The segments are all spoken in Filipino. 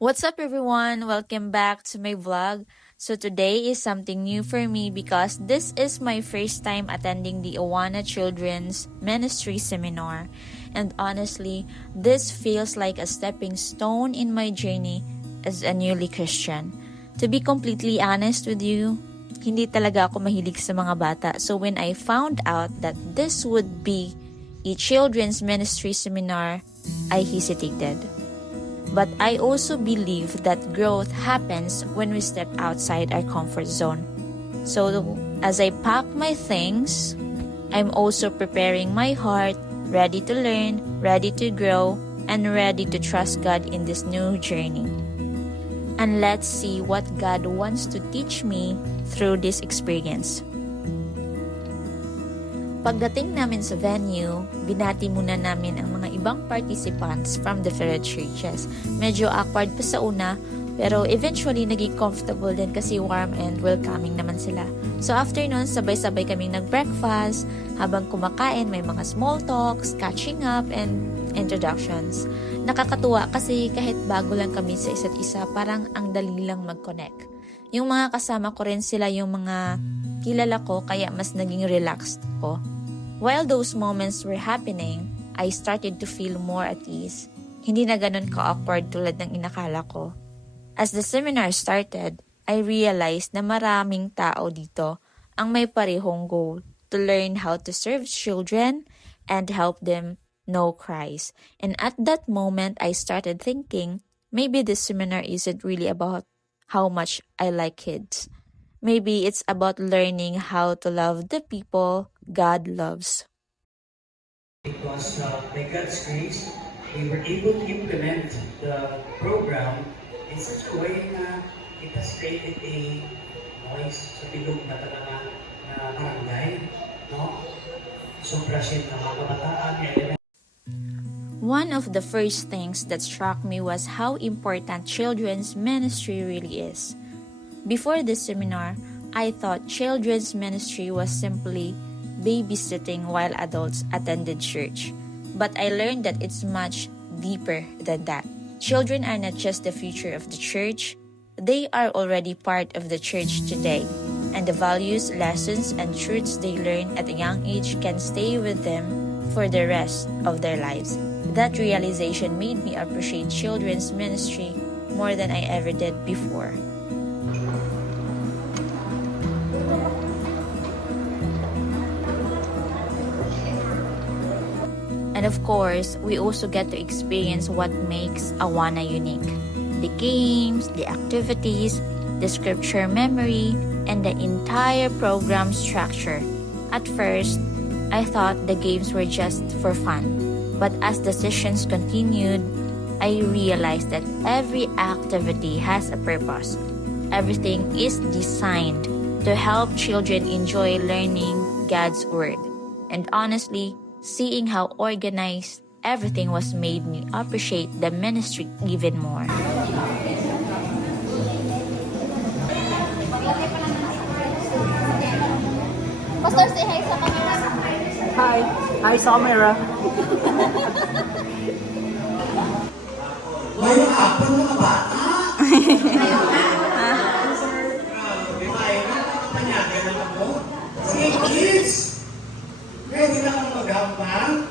What's up everyone? Welcome back to my vlog. So today is something new for me because this is my first time attending the Awana Children's Ministry Seminar. And honestly, this feels like a stepping stone in my journey as a newly Christian. To be completely honest with you, hindi talaga ako mahilig sa mga bata. So when I found out that this would be a children's ministry seminar, I hesitated. But I also believe that growth happens when we step outside our comfort zone. So as I pack my things, I'm also preparing my heart, ready to learn, ready to grow, and ready to trust God in this new journey. And let's see what God wants to teach me through this experience. Pagdating namin sa venue, binati muna namin ang mga ibang participants from different churches. Medyo awkward pa sa una, pero eventually naging comfortable din kasi warm and welcoming naman sila. So after nun, sabay-sabay kaming nag-breakfast. Habang kumakain, may mga small talks, catching up, and introductions. Nakakatuwa kasi kahit bago lang kami sa isa't isa, parang ang dali lang mag-connect. Yung mga kasama ko rin sila yung mga kilala ko kaya mas naging relaxed ko. While those moments were happening, I started to feel more at ease. Hindi na ganun ka-awkward tulad ng inakala ko. As the seminar started, I realized na maraming tao dito ang may parehong goal to learn how to serve children and help them know Christ. And at that moment, I started thinking, maybe this seminar isn't really about how much I like kids. Maybe it's about learning how to love the people God loves. Because by God's grace, we were able to implement the program in such a way na it has created a noise sa bilog na talaga na barangay, no? Sobra siya ng mga kabataan, One of the first things that struck me was how important children's ministry really is. Before this seminar, I thought children's ministry was simply babysitting while adults attended church. But I learned that it's much deeper than that. Children are not just the future of the church, they are already part of the church today. And the values, lessons, and truths they learn at a young age can stay with them for the rest of their lives. That realization made me appreciate children's ministry more than I ever did before. And of course, we also get to experience what makes Awana unique. The games, the activities, the scripture memory, and the entire program structure. At first, I thought the games were just for fun. But as the sessions continued, I realized that every activity has a purpose. Everything is designed to help children enjoy learning God's Word. And honestly, seeing how organized everything was made me appreciate the ministry even more. Pastor, say hi sa camera. Hi! Hi sa camera! May hapon mga bata! Panyagan naman mo. Sige kids! Ready na kang maghapang?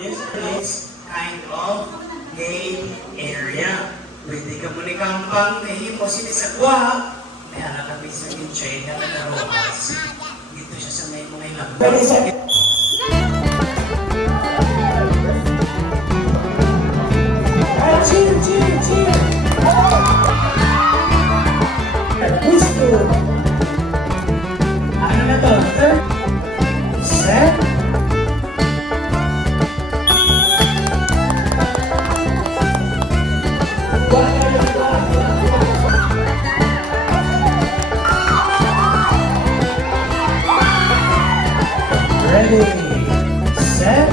This is kind of gay area. Pwede ka muna kampang, nahimo sinisagwa. May anak kami sa Minchay na nanaromas. Dito siya sa may mga ilang. Pero sa cheer, cheer, cheer! Who's good? Ano na to? Set? Ready, set.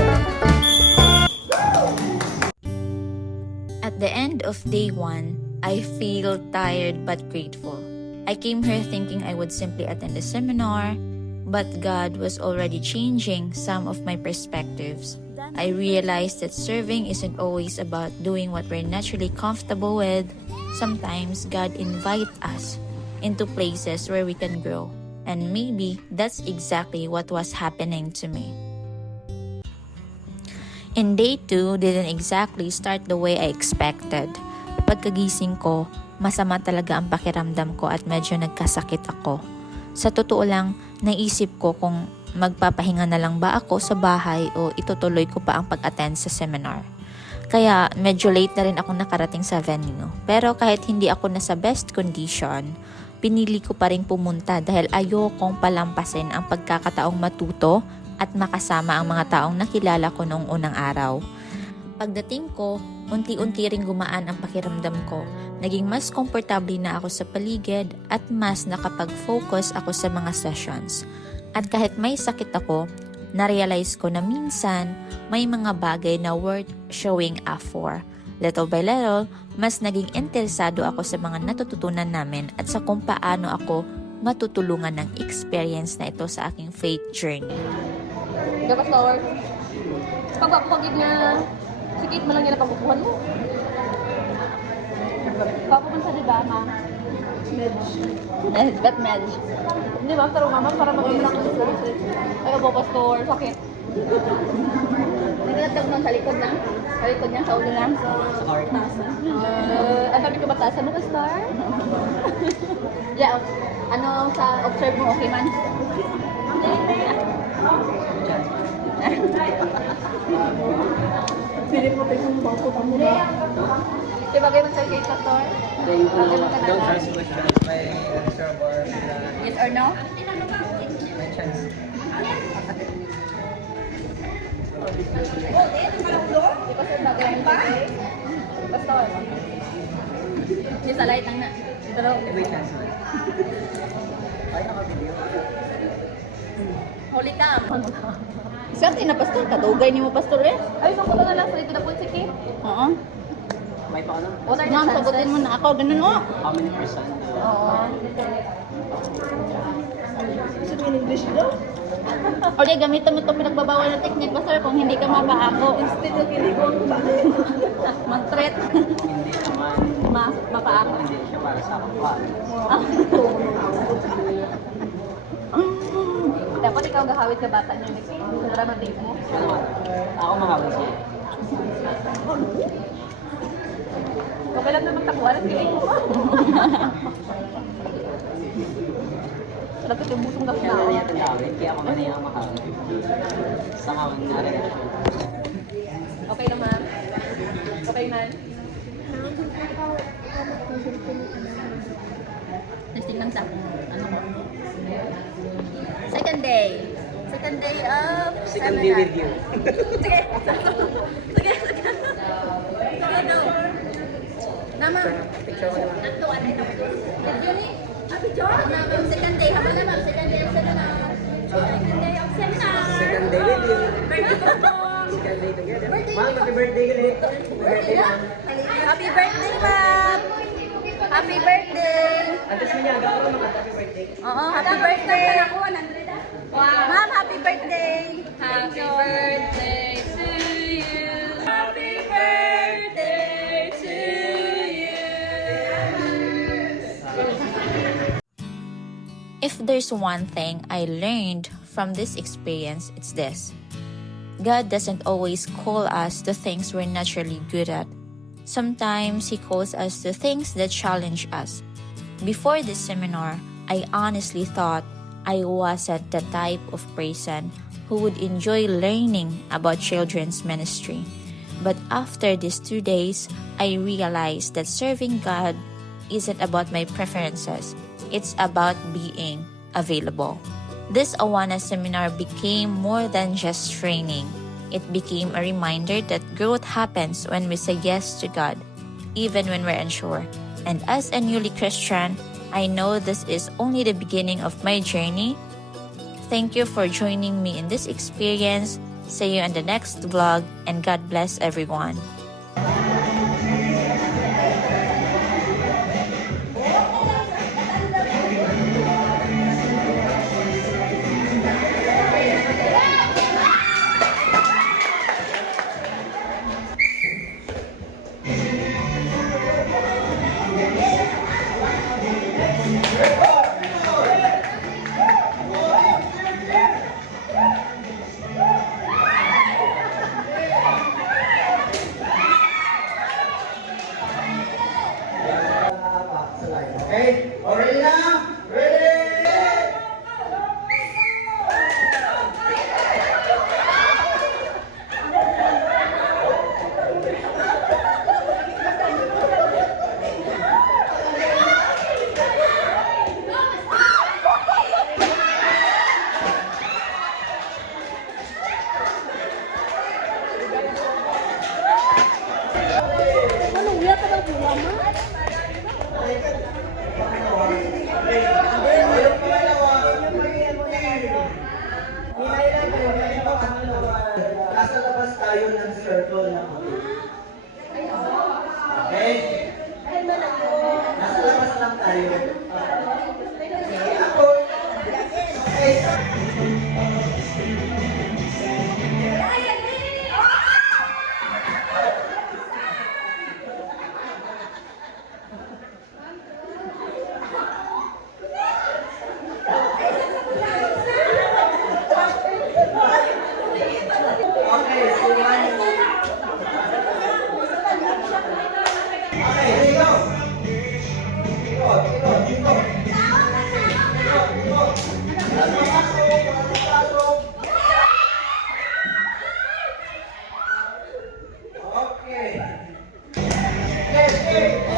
At the end of day 1, I feel tired but grateful. I came here thinking I would simply attend a seminar, but God was already changing some of my perspectives. I realized that serving isn't always about doing what we're naturally comfortable with. Sometimes God invites us into places where we can grow. And maybe that's exactly what was happening to me. And day 2 didn't exactly start the way I expected. Pagkagising ko, masama talaga ang pakiramdam ko at medyo nagkasakit ako. Sa totoo lang, naisip ko kung magpapahinga na lang ba ako sa bahay o itutuloy ko pa ang pag-attend sa seminar. Kaya medyo late na rin ako nakarating sa venue. Pero kahit hindi ako nasa best condition, pinili ko pa rin pumunta dahil ayokong palampasin ang pagkakataong matuto at makasama ang mga taong nakilala ko noong unang araw. Pagdating ko, unti-unti ring gumaan ang pakiramdam ko. Naging mas komportable na ako sa paligid at mas nakapag-focus ako sa mga sessions. At kahit may sakit ako, na-realize ko na minsan may mga bagay na worth showing up for. Little by little, mas naging interesado ako sa mga natututunan namin at sa kung paano ako matutulungan ng experience na ito sa aking faith journey. Dapat flower. Pagpapagid na sikit mo lang yan ang pagkukuhan mo. Papapunta diba, ma'am? Medj. Bet medj. Hindi ba? Pero mama, para mag-ilang ko sa sulit. Ay, po, pastor. Sakit. Naglatag nun sa likod na? Sa likod niya? Sa ulo lang? Sa tasan. Ang dami ko batasan mo, pastor? Yeah. Ano sa observe mo, okay man? Pili mo tayo ng bangko pa mo na. Diba kayo man sa kay pastor? Don't ask questions. May answer or Yes or no? may chance. Di ba sir bagay ang bagay? Pastor. Di sa light lang na. Pero, May chance. Ay, naka-video. huli ka. Swerte na pastor, kadugay ni mo pastor eh. Ay, so ko na lang sa ito na po sige. Oo. May pa ano? What are the chances? Sagutin mo na ako, ganun o. How many percent? Oo. O di, gamitin mo ito pinagbabawal na technique pastor kung hindi ka mapaako. Instead of hindi ko mag-threat. Hindi naman. Mapaako. Hindi siya para sa kapwa. Dapat ikaw gahawid ka bata niyo. Para matig mo. Ako mahawag siya. Okay lang naman takuan at piling mo. Dapat yung busong gabi Kaya na na. niya tandawin, kaya ako kanina ang mahawag. Sa ngawan na rin. Okay naman. Okay na. Testing lang sa ano ko. Second day. Second day of Second day with you. Sige. Sige. Sige, no. Nama. Picture ko naman. Natuan na ito. Video ni. Abi John. Ma'am, second day. Haba na ma'am. Second day of seminar. Second day of seminar. Second day with you. Birthday ko po. Second day together. Ma'am, happy birthday ulit. Birthday ma'am. Happy birthday, ma'am. Happy birthday. Antes niya, agaw ko naman happy birthday. Oo, happy birthday. Ma'am, happy birthday. Happy birthday to you. Happy birthday to you. If there's one thing I learned from this experience, it's this. God doesn't always call us to things we're naturally good at. Sometimes He calls us to things that challenge us. Before this seminar, I honestly thought I wasn't the type of person who would enjoy learning about children's ministry. But after these 2 days, I realized that serving God isn't about my preferences. It's about being available. This Awana seminar became more than just training. It became a reminder that growth happens when we say yes to God, even when we're unsure. And as a newly Christian, I know this is only the beginning of my journey Thank you for joining me in this experience. See you in the next vlog, and God bless everyone. Okay? Already now? Ready? Ano, uya ka daw buwa mo? Nasa labas tayo ng circle na puti. Okay? Nasa labas lang tayo. Okay, ako. Okay. Okay, so one. Okay, here you go. Ikot, ikot, ikot. Ikot, ikot. Pasok. Okay. Yes, yes.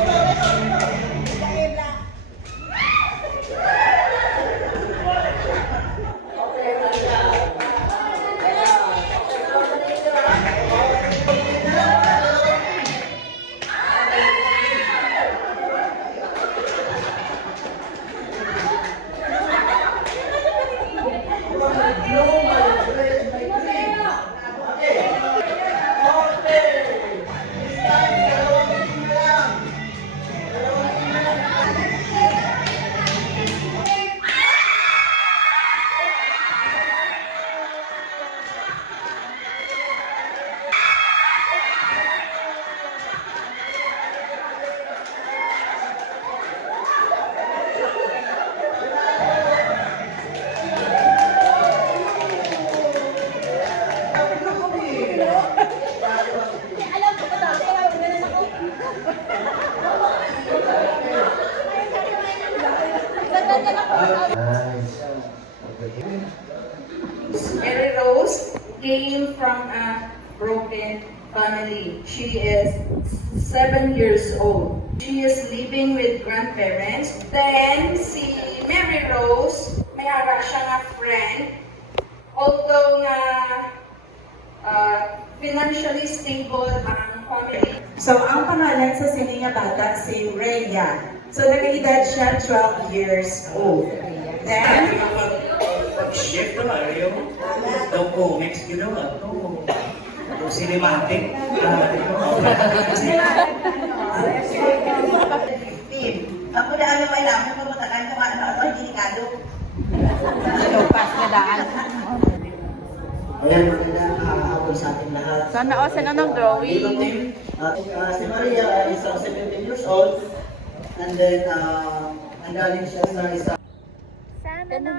Mary Rose came from a broken family. She is 7 years old. She is living with grandparents. Then, si Mary Rose, may hara siya nga friend. Although nga financially stable ang family. So, ang pangalan sa sini nga bata si Rhea. So, nag-edad siya 12 years old. Then, Chef to Mario. No comics ginawa. No. No cinematic. ako na ano may lang, kung matagal ko ano, delikado. Ayan, magandang hapon sa ating lahat. Sana o, sana ng drawing. Si Maria is 17 years old. And then, nanggaling siya sa isang Sana